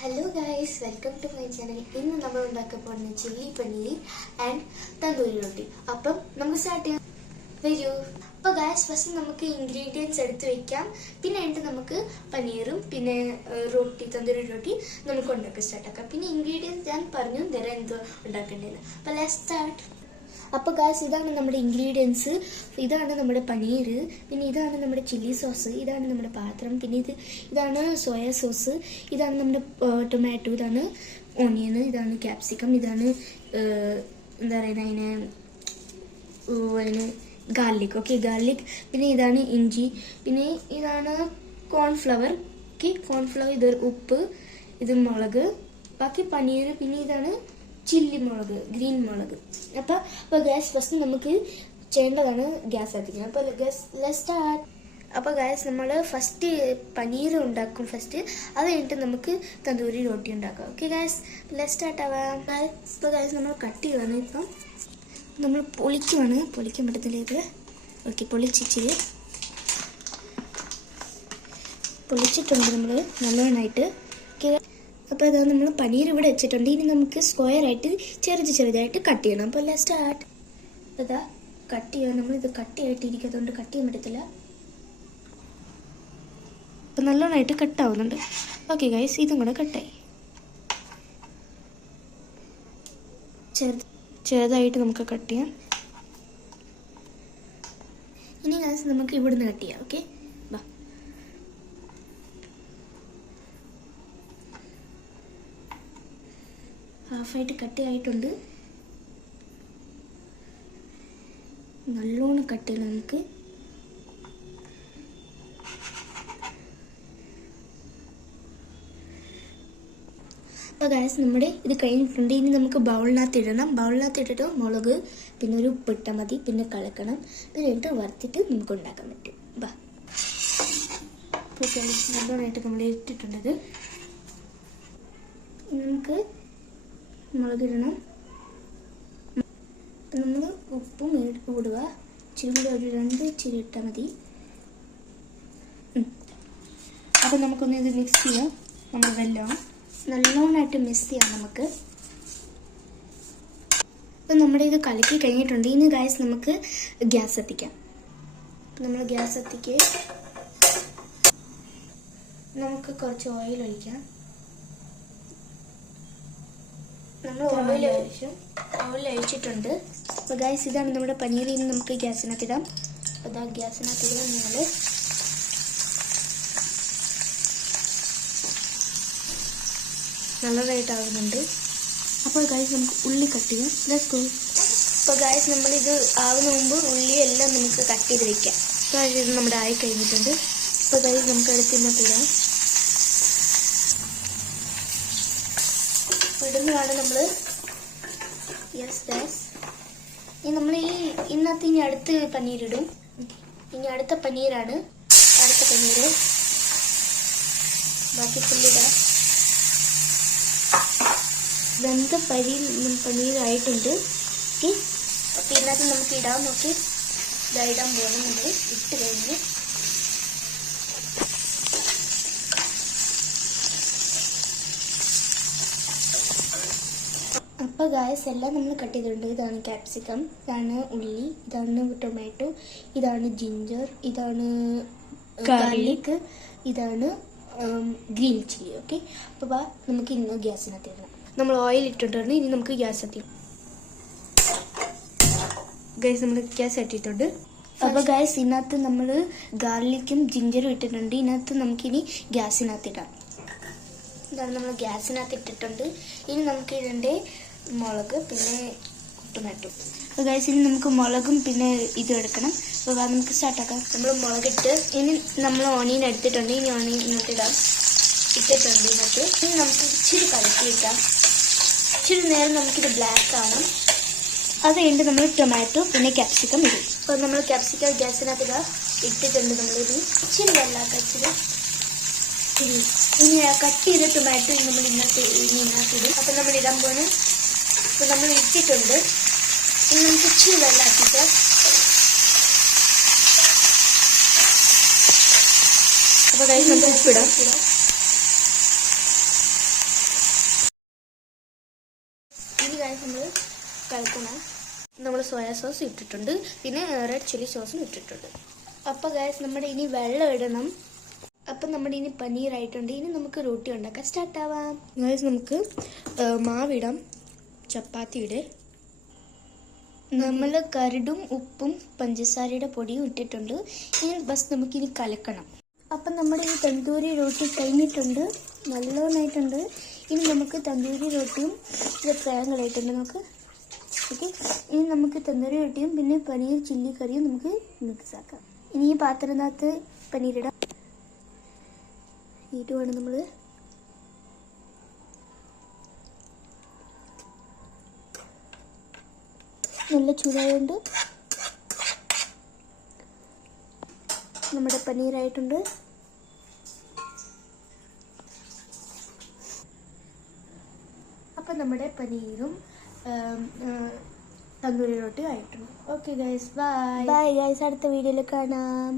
Hello guys, welcome to my channel. ഇന്ന് നമ്മൾ ഉണ്ടാക്കാൻ പോകുന്ന ചില്ലി പനീർ ആൻഡ് തന്തൂരി റൊട്ടി. അപ്പം നമുക്ക് സ്റ്റാർട്ട് ചെയ്യാം. വരൂ. അപ്പോൾ ഗൈസ് ഫസ്റ്റ് നമുക്ക് ഇൻഗ്രീഡിയൻസ് എടുത്ത് വെക്കാം. പിന്നെ എന്നിട്ട് നമുക്ക് പനീറും പിന്നെ റൊട്ടി തന്തൂരി റൊട്ടി നമുക്ക് ഉണ്ടാക്കാൻ സ്റ്റാർട്ട് ആക്കാം. പിന്നെ ഇൻഗ്രീഡിയൻസ് ഞാൻ പറഞ്ഞു തരാം എന്തോ ഉണ്ടാക്കേണ്ടത്. അപ്പോൾ ലെറ്റ്സ് സ്റ്റാർട്ട്. അപ്പോൾ ഗൈസ് ഇതാണ് നമ്മുടെ ഇൻഗ്രീഡിയൻസ്. ഇതാണ് നമ്മുടെ പനീർ, പിന്നെ ഇതാണ് നമ്മുടെ ചില്ലി സോസ്, ഇതാണ് നമ്മുടെ പാത്രം, പിന്നെ ഇതാണ് സോയ സോസ്, ഇതാണ് നമ്മുടെ ടൊമാറ്റോ, ഇതാണ് ഓണിയൻ, ഇതാണ് ക്യാപ്സിക്കം, ഇതാണ് എന്താ പറയുക അതിന് ഗാർലിക്. Okay, garlic. പിന്നെ ഇതാണ് ഇഞ്ചി, പിന്നെ ഇതാണ് കോൺഫ്ലവർ. ഓക്കെ, കോൺഫ്ലവർ, ഇത് ഉപ്പ്, ഇത് മുളക്, ബാക്കി പനീർ, പിന്നെ ഇതാണ് ചില്ലി മുളക്, ഗ്രീൻ മുളക്. അപ്പോൾ ഗ്യാസ് ഫസ്റ്റ് നമുക്ക് ചെയ്യേണ്ടതാണ് ഗ്യാസ് കത്തിക്കണം. അപ്പോൾ ലെറ്റ്സ് സ്റ്റാർട്ട്. അപ്പോൾ ഗ്യാസ് നമ്മൾ ഫസ്റ്റ് പനീർ ഉണ്ടാക്കും ഫസ്റ്റ്, അത് കഴിഞ്ഞിട്ട് നമുക്ക് തന്തൂരി റൊട്ടി ഉണ്ടാക്കാം. ഓക്കെ ഗ്യാസ്, ലെറ്റ്സ് സ്റ്റാർട്ട് ആവാം. ഇപ്പോൾ ഗ്യാസ് നമ്മൾ കട്ട് ചെയ്യുവാണ്. ഇപ്പം നമ്മൾ പൊളിക്കാൻ പറ്റത്തില്ല ഇത്. ഓക്കെ, പൊളിച്ചിട്ടുണ്ട് നമ്മൾ നല്ലോണമായിട്ട്. ഓക്കെ, അപ്പോൾ അത് നമ്മൾ പനീർ ഇവിടെ വെച്ചിട്ടുണ്ട്. ഇനി നമുക്ക് സ്ക്വയറായിട്ട് ചെറുതായിട്ട് കട്ട് ചെയ്യണം. അപ്പോൾ ലെറ്റ്സ് സ്റ്റാർട്ട്. അപ്പോൾ ഇതാ കട്ട് ചെയ്യണം. നമ്മളിത് കട്ടിയായിട്ടിരിക്കും, അതുകൊണ്ട് കട്ട് ചെയ്യാൻ പറ്റത്തില്ല. അപ്പോൾ നല്ലോണമായിട്ട് കട്ടാവുന്നുണ്ട്. ഓക്കെ ഗൈസ്, ഇതും കൂടെ കട്ടായി. ചെറുതായിട്ട് നമുക്ക് കട്ട് ചെയ്യാം. ഇനി ഗൈസ് നമുക്ക് ഇവിടുന്ന് കട്ട് ചെയ്യാം. ഓക്കെ, ഹാഫായിട്ട് കട്ട് ആയിട്ടുണ്ട്. നല്ലോണം കട്ട് ചെയ്യണം നമുക്ക്. അപ്പോൾ ഗൈസ് നമ്മുടെ ഇത് കഴിഞ്ഞിട്ടുണ്ട്. ഇനി നമുക്ക് ബൗളിനകത്ത് ഇടണം. ബൗളിനകത്ത് ഇട്ടിട്ട് മുളക് പിന്നെ ഒരു ഉപ്പിട്ട മതി, പിന്നെ കളക്കണം. ഇത് കഴിഞ്ഞിട്ട് വറുത്തിട്ട് നമുക്ക് ഉണ്ടാക്കാൻ പറ്റും. അപ്പോൾ ഗൈസ് നല്ലോണമായിട്ട് നമ്മൾ ഇട്ടിട്ടുണ്ടത്. നമുക്ക് മുളകിടണം. നമ്മൾ ഉപ്പും ഇടുക. ഇച്ചിരി കൂടെ ഒരു 2 ഇച്ചിരി ഇട്ടാൽ മതി. അപ്പം നമുക്കൊന്ന് ഇത് മിക്സ് ചെയ്യാം. നമ്മൾ വെള്ളം നല്ലോണമായിട്ട് മിക്സ് ചെയ്യാം നമുക്ക്. അപ്പം നമ്മുടെ ഇത് കലക്കി കഴിഞ്ഞിട്ടുണ്ട്. ഇനി ഗൈസ് നമുക്ക് ഗ്യാസ് കത്തിക്കാം. നമ്മൾ ഗ്യാസ് കത്തിക്ക് നമുക്ക് കുറച്ച് ഓയിൽ ഒഴിക്കാം. നമ്മൾ ഓയിൽ ഒഴിച്ചിട്ടുണ്ട്. അപ്പോൾ ഗൈസ് ഇതാണ് നമ്മുടെ പനീർ. ഇനി നമുക്ക് ഗ്യാസിനകത്തിടാം. അപ്പോൾ ഇതാ ഗ്യാസിനകത്തിടാം. നിങ്ങൾ നല്ലതായിട്ടാവുന്നുണ്ട്. അപ്പോൾ ഗൈസ് നമുക്ക് ഉള്ളി കട്ട് ചെയ്യാം. Let's go. അപ്പോൾ ഗൈസ് നമ്മളിത് ആവുന്ന മുമ്പ് ഉള്ളിയെല്ലാം നമുക്ക് കട്ട് ചെയ്ത് വെക്കാം. ഗൈസ് ഇത് നമ്മുടെ ആയി കഴിഞ്ഞിട്ടുണ്ട്. അപ്പോൾ ഗൈസ് നമുക്ക് എടുത്തിടാം. ഇടുന്നതാണ് നമ്മൾ. യെസ് ഗൈസ്, ഇനി നമ്മൾ ഇന്നത്തെ ഇനി അടുത്ത് പനീരിടും. ഇനി അടുത്ത പനീറാണ്. അടുത്ത പനീർ ബാക്കി ഫുള്ളിടാം. വെന്ത പനീറായിട്ടുണ്ട്. ഓക്കെ, അപ്പോൾ ഇതിനകത്ത് നമുക്ക് ഇടാം. നോക്കി ഇടാൻ പോകണം. നമ്മൾ ഇട്ട് കഴിഞ്ഞ് അപ്പോൾ ഗായസ് എല്ലാം നമ്മൾ കട്ട് ചെയ്തിട്ടുണ്ട്. ഇതാണ് ക്യാപ്സിക്കം, ഇതാണ് ഉള്ളി, ഇതാണ് ടൊമാറ്റോ, ഇതാണ് ജിഞ്ചർ, ഇതാണ് ഗാർലിക്, ഇതാണ് ഗ്രീൻ ചില്ലി. ഓക്കെ, അപ്പോൾ നമുക്ക് ഇന്ന് ഗ്യാസിനകത്ത് ഇടണം. നമ്മൾ ഓയിൽ ഇട്ടിട്ടുണ്ട്. ഇനി നമുക്ക് ഗ്യാസ് കത്തിക്കാം. ഗൈസ് നമ്മൾ ഗ്യാസ് ഇട്ടിട്ടുണ്ട്. അപ്പോൾ ഗൈസ് ഇതിനകത്ത് നമ്മൾ ഗാർലിക്കും ജിഞ്ചറും ഇട്ടിട്ടുണ്ട്. ഇതിനകത്ത് നമുക്കിനി ഗ്യാസിനകത്ത് ഇടാം. ഇതാണ് നമ്മൾ ഗ്യാസിനകത്ത് ഇട്ടിട്ടുണ്ട്. ഇനി നമുക്ക് ഇടേണ്ട മുളക് പിന്നെ ടൊമാറ്റോ. അപ്പോൾ ഗൈസ് ഇനി നമുക്ക് മുളകും പിന്നെ ഇതും എടുക്കണം. അപ്പോൾ നമുക്ക് സ്റ്റാർട്ടാക്കാം. നമ്മൾ മുളകിട്ട് ഇനി നമ്മൾ ഓണിയൻ എടുത്തിട്ടുണ്ട്. ഇനി ഓണിയൻ ഇങ്ങോട്ട് ഇട്ടിട്ടുണ്ട്. ഇതിനകത്ത് ഇനി നമുക്ക് ഇച്ചിരി കലക്കി ഇട്ടാം. ഇച്ചിരി നേരം നമുക്കിത് ബ്ലാക്ക് ആണ്. അത് കഴിഞ്ഞിട്ട് നമ്മൾ ടൊമാറ്റോ പിന്നെ ക്യാപ്സിക്കം ഇടും. അപ്പോൾ നമ്മൾ ക്യാപ്സിക്കം ഗ്യാസിനകത്ത് ഇട്ടിട്ടുണ്ട്. നമ്മളിത് ഇച്ചിരി വെള്ളാക്കിച്ചിട്ട് ഇനി കട്ട് ചെയ്ത ടൊമാറ്റോ നമ്മൾ ഇതിനകത്തിടും. അപ്പം നമ്മൾ ഇടാൻ പോകുന്നു. അപ്പോൾ നമ്മൾ ഇട്ടിട്ടുണ്ട്. ഇനി നമുക്ക് ഇച്ചിരി വെള്ളാക്കിയിട്ട് അപ്പോൾ നമുക്ക് ഉപ്പിടാം. ഗൈസ് നമ്മൾ കളിക്കണം. നമ്മൾ സോയാ സോസ് ഇട്ടിട്ടുണ്ട്, പിന്നെ റെഡ് ചില്ലി സോസും ഇട്ടിട്ടുണ്ട്. അപ്പോൾ ഗൈസ് നമ്മുടെ ഇനി വെള്ളം ഇടണം. അപ്പം നമ്മുടെ ഇനി പനീറായിട്ടുണ്ട്. ഇനി നമുക്ക് റൊട്ടി ഉണ്ടാക്കാൻ സ്റ്റാർട്ട് ആവാം. ഗൈസ് നമുക്ക് മാവിടാം, ചപ്പാത്തിയുടെ. നമ്മൾ കരടും ഉപ്പും പഞ്ചസാരയുടെ പൊടിയും ഇട്ടിട്ടുണ്ട്. ഇനി ബസ് നമുക്കിനി കലക്കണം. അപ്പം നമ്മുടെ ഈ തന്തൂരി റൊട്ടി കഴിഞ്ഞിട്ടുണ്ട്, നല്ലോണമായിട്ടുണ്ട്. ഇനി നമുക്ക് തന്തൂരി റൊട്ടിയും ഇത് ട്രയാങ്കിളായിട്ടുണ്ട് നമുക്ക്. ഓക്കെ, ഇനി നമുക്ക് തന്തൂരി റൊട്ടിയും പിന്നെ പനീർ ചില്ലി കറിയും നമുക്ക് മിക്സ് ആക്കാം. ഇനി ഈ പാത്രത്തിനകത്ത് പനീരിടാം. ഇടുവാണ് നമ്മൾ. നല്ല ചൂടായുണ്ട്. നമ്മുടെ പനീറായിട്ടുണ്ട്. അപ്പം നമ്മുടെ പനീറും തന്തൂരി റൊട്ടി ആയിട്ടുണ്ട്. Okay guys, bye. Bye guys, അടുത്ത വീഡിയോയിൽ കാണാം.